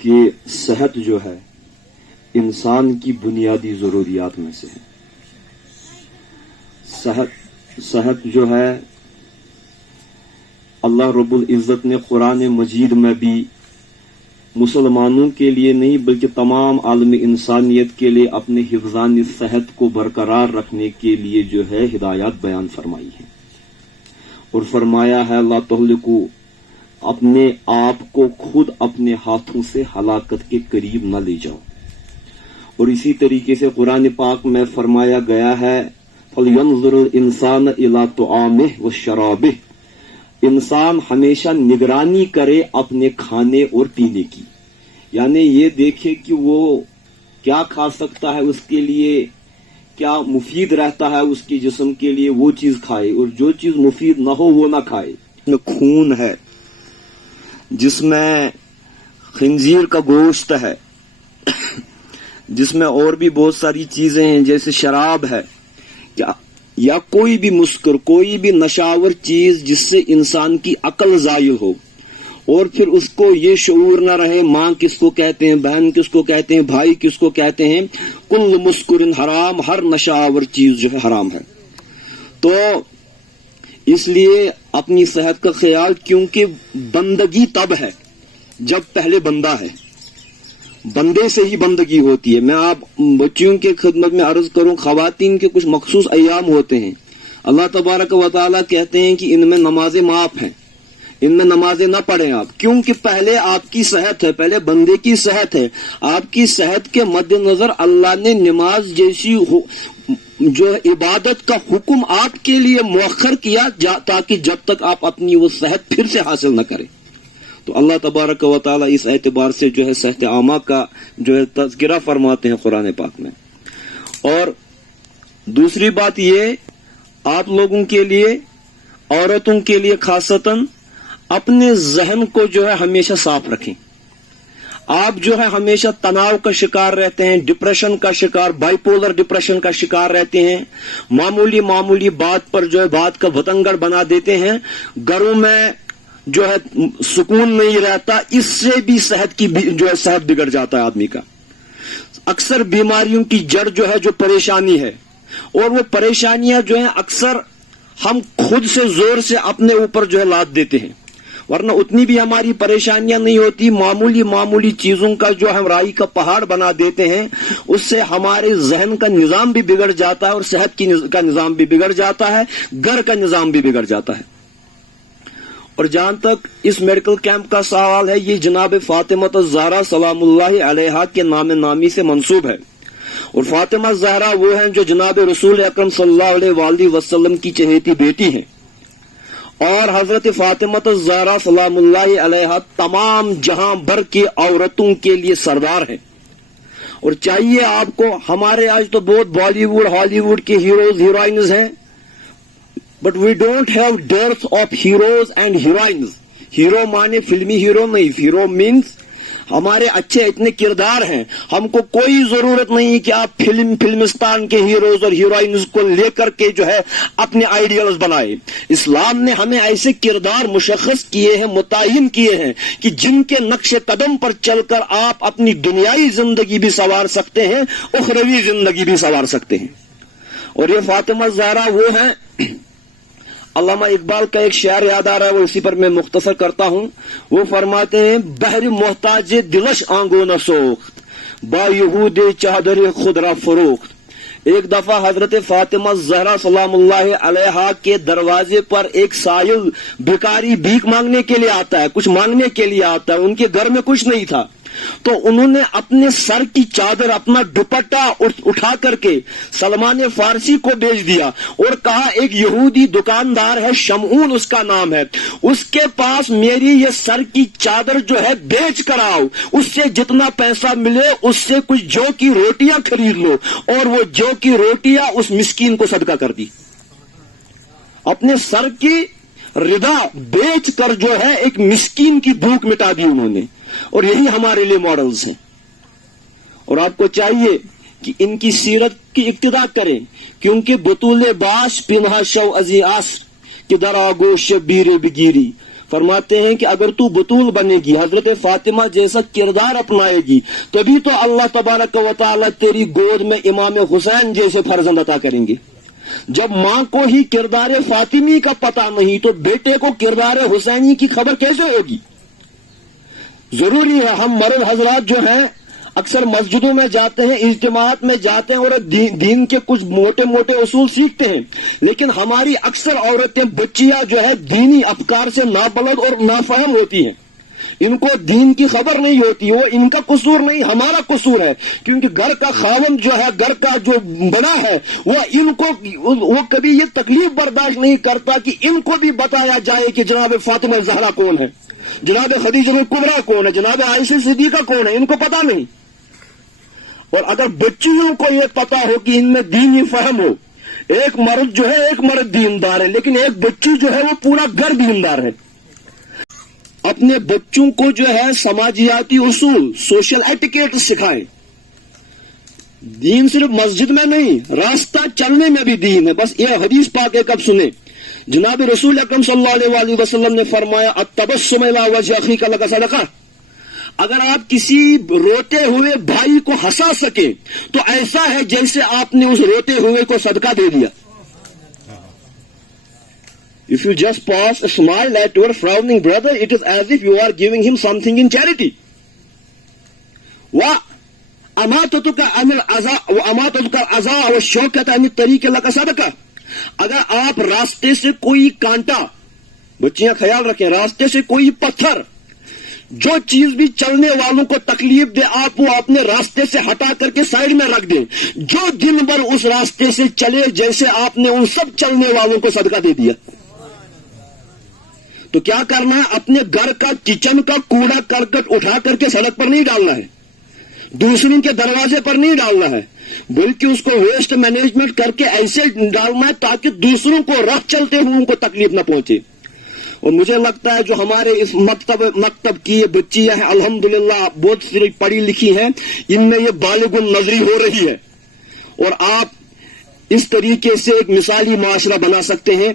کہ صحت جو ہے انسان کی بنیادی ضروریات میں سے ہے۔ صحت جو ہے اللہ رب العزت نے قرآن مجید میں بھی مسلمانوں کے لیے نہیں بلکہ تمام عالم انسانیت کے لیے اپنے حفظان صحت کو برقرار رکھنے کے لیے جو ہے ہدایات بیان فرمائی ہے، اور فرمایا ہے لا تہلکو، اپنے آپ کو خود اپنے ہاتھوں سے ہلاکت کے قریب نہ لے جاؤ۔ اور اسی طریقے سے قرآن پاک میں فرمایا گیا ہے فَلْيَنْظُرِ الْإِنسَانَ إِلَىٰ طَعَامِهِ وَشَرَابِهِ، انسان ہمیشہ نگرانی کرے اپنے کھانے اور پینے کی، یعنی یہ دیکھے کہ وہ کیا کھا سکتا ہے، اس کے لیے کیا مفید رہتا ہے اس کے جسم کے لیے وہ چیز کھائے، اور جو چیز مفید نہ ہو وہ نہ کھائے۔ خون ہے، جس میں خنزیر کا گوشت ہے، جس میں اور بھی بہت ساری چیزیں ہیں جیسے شراب ہے، یا کوئی بھی مسکر، کوئی بھی نشاور چیز جس سے انسان کی عقل ضائع ہو، اور پھر اس کو یہ شعور نہ رہے ماں کس کو کہتے ہیں، بہن کس کو کہتے ہیں، بھائی کس کو کہتے ہیں، کل مسکر حرام، ہر نشاور چیز جو ہے حرام ہے۔ تو اس لیے اپنی صحت کا خیال، کیونکہ بندگی تب ہے جب پہلے بندہ ہے، بندے سے ہی بندگی ہوتی ہے۔ میں آپ بچیوں کے خدمت میں عرض کروں، خواتین کے کچھ مخصوص ایام ہوتے ہیں، اللہ تبارک و تعالیٰ کہتے ہیں کہ ان میں نمازیں معاف ہیں، ان میں نمازیں نہ پڑھیں آپ، کیونکہ پہلے آپ کی صحت ہے، پہلے بندے کی صحت ہے۔ آپ کی صحت کے مد نظر اللہ نے نماز جیسی جو عبادت کا حکم آپ کے لیے مؤخر کیا تاکہ جب تک آپ اپنی وہ صحت پھر سے حاصل نہ کریں۔ تو اللہ تبارک و تعالیٰ اس اعتبار سے جو ہے صحت عامہ کا جو ہے تذکرہ فرماتے ہیں قرآن پاک میں۔ اور دوسری بات یہ، آپ لوگوں کے لیے، عورتوں کے لیے خاصتاً اپنے ذہن کو جو ہے ہمیشہ صاف رکھیں۔ آپ جو ہے ہمیشہ تناؤ کا شکار رہتے ہیں، ڈپریشن کا شکار، بائی پولر ڈپریشن کا شکار رہتے ہیں، معمولی بات پر جو ہے بات کا بتنگڑ بنا دیتے ہیں، گھروں میں جو ہے سکون نہیں رہتا، اس سے بھی صحت کی جو ہے صحت بگڑ جاتا ہے آدمی کا۔ اکثر بیماریوں کی جڑ جو ہے جو پریشانی ہے، اور وہ پریشانیاں جو ہیں اکثر ہم خود سے زور سے اپنے اوپر جو ہے لاد دیتے ہیں، ورنہ اتنی بھی ہماری پریشانیاں نہیں ہوتی، معمولی چیزوں کا جو ہم رائی کا پہاڑ بنا دیتے ہیں، اس سے ہمارے ذہن کا نظام بھی بگڑ جاتا ہے، اور صحت کا نظام بھی بگڑ جاتا ہے، گھر کا نظام بھی بگڑ جاتا ہے۔ اور جہاں تک اس میڈیکل کیمپ کا سوال ہے، یہ جناب فاطمہ الزہرا سلام اللہ علیہا کے نام نامی سے منسوب ہے، اور فاطمہ الزہرا وہ ہیں جو جناب رسول اکرم صلی اللہ علیہ وآلہ وسلم کی چہیتی بیٹی ہیں، اور حضرت فاطمہ الزہرا سلام اللہ علیہا تمام جہاں بھر کی عورتوں کے لیے سردار ہیں۔ اور چاہیے آپ کو، ہمارے آج تو بہت بالی ووڈ، ہالی ووڈ کے ہیروز ہیروئنز ہیں، but we don't have dearth of heroes and heroines. Hero مانے فلمی ہیرو نہیں، ہیرو مینس ہمارے اچھے اتنے کردار ہیں، ہم کو کوئی ضرورت نہیں کہ آپ فلمستان کے ہیروز اور ہیروئنز کو لے کر کے جو ہے اپنے آئیڈیلز بنائے۔ اسلام نے ہمیں ایسے کردار مشخص کیے ہیں، متعین کیے ہیں کہ جن کے نقش قدم پر چل کر آپ اپنی دنیائی زندگی بھی سنوار سکتے ہیں، اخروی زندگی بھی سنوار سکتے ہیں۔ اور یہ فاطمہ زہرا وہ ہیں، علامہ اقبال کا ایک شعر یاد آ رہا ہے، وہ اسی پر میں مختصر کرتا ہوں۔ وہ فرماتے ہیں بہر محتاج دلش آنگون سوخت، با یہود چادر خود را فروخت۔ ایک دفعہ حضرت فاطمہ زہرا سلام اللہ علیہا کے دروازے پر ایک سائل بھکاری بھیک مانگنے کے لیے آتا ہے، کچھ مانگنے کے لیے آتا ہے، ان کے گھر میں کچھ نہیں تھا، تو انہوں نے اپنے سر کی چادر، اپنا دوپٹہ اٹھا کر کے سلمان فارسی کو بھیج دیا، اور کہا ایک یہودی دکاندار ہے، شمعون اس کا نام ہے، اس کے پاس میری یہ سر کی چادر جو ہے بیچ کر آؤ، اس سے جتنا پیسہ ملے اس سے کچھ جو کی روٹیاں خرید لو، اور وہ جو کی روٹیاں اس مسکین کو صدقہ کر دی۔ اپنے سر کی ردا بیچ کر جو ہے ایک مسکین کی بھوک مٹا دی انہوں نے، اور یہی ہمارے لیے ماڈلز ہیں۔ اور آپ کو چاہیے کہ ان کی سیرت کی اقتدا کریں، کیونکہ بطول باش پنہا شو ازی آسر کہ در آگوش شبیر بگیری فرماتے ہیں کہ اگر تو بطول بنے گی، حضرت فاطمہ جیسا کردار اپنائے گی، تبھی تو اللہ تبارک و تعالی تیری گود میں امام حسین جیسے فرزند عطا کریں گے۔ جب ماں کو ہی کردار فاطمی کا پتہ نہیں تو بیٹے کو کردار حسینی کی خبر کیسے ہوگی؟ ضروری ہے ہم مرد حضرات جو ہیں اکثر مسجدوں میں جاتے ہیں، اجتماعات میں جاتے ہیں اور دین کے کچھ موٹے موٹے اصول سیکھتے ہیں، لیکن ہماری اکثر عورتیں بچیاں جو ہے دینی افکار سے نابلد اور نافہم ہوتی ہیں، ان کو دین کی خبر نہیں ہوتی۔ وہ ان کا قصور نہیں، ہمارا قصور ہے، کیونکہ گھر کا خاوند جو ہے، گھر کا جو بڑا ہے، وہ کبھی یہ تکلیف برداشت نہیں کرتا کہ ان کو بھی بتایا جائے کہ جناب فاطمہ زہرا کون ہے، جناب خدیجہ کبریٰ کون ہے، جناب عائشہ صدیقہ کون ہے، ان کو پتا نہیں۔ اور اگر بچیوں کو یہ پتا ہو کہ ان میں دینی فہم ہو، ایک مرد جو ہے ایک مرد دیندار ہے، لیکن ایک بچی جو ہے وہ پورا گھر دیندار ہے۔ اپنے بچوں کو جو ہے سماجیاتی اصول، سوشل ایٹیکیٹ سکھائیں۔ دین صرف مسجد میں نہیں، راستہ چلنے میں بھی دین ہے۔ بس یہ حدیث پاک ایک اب سنیں، جناب رسول اکرم صلی اللہ علیہ وسلم نے فرمایا التبسم الی وجہ اخیک لک صدقہ۔ اگر آپ کسی روتے ہوئے بھائی کو ہنسا سکیں تو ایسا ہے جیسے آپ نے اس روتے ہوئے کو صدقہ دے دیا۔ If you just pass a smile at your frowning brother, it is as if you are giving him something in charity. وَأَمَاتَتُكَ عَنِ الْأَذَى وَالشَّوْكَةَ عَنِ الطَّرِيقِ لَكَ صَدَقَةٌ۔ اگر آپ راستے سے کوئی کانٹا، بچیاں خیال رکھیں، راستے سے کوئی پتھر، جو چیز بھی چلنے والوں کو تکلیف دے، آپ وہ اپنے راستے سے ہٹا کر کے سائڈ میں رکھ دیں۔ جو دن بھر اس راستے سے چلے جیسے آپ نے ان سب چلنے والوں کو صدقہ دے دیا۔ تو کیا کرنا ہے؟ اپنے گھر کا کچن کا کوڑا کرکٹ اٹھا کر کے سڑک پر نہیں ڈالنا ہے، دوسروں کے دروازے پر نہیں ڈالنا ہے، بلکہ اس کو ویسٹ مینجمنٹ کر کے ایسے ڈالنا ہے تاکہ دوسروں کو راہ چلتے ہوئے ان کو تکلیف نہ پہنچے۔ اور مجھے لگتا ہے جو ہمارے اس مکتب کی یہ بچیاں ہیں الحمدللہ بہت سی پڑھی لکھی ہیں، ان میں یہ بالغ النظری ہو رہی ہے، اور آپ اس طریقے سے ایک مثالی معاشرہ بنا سکتے ہیں۔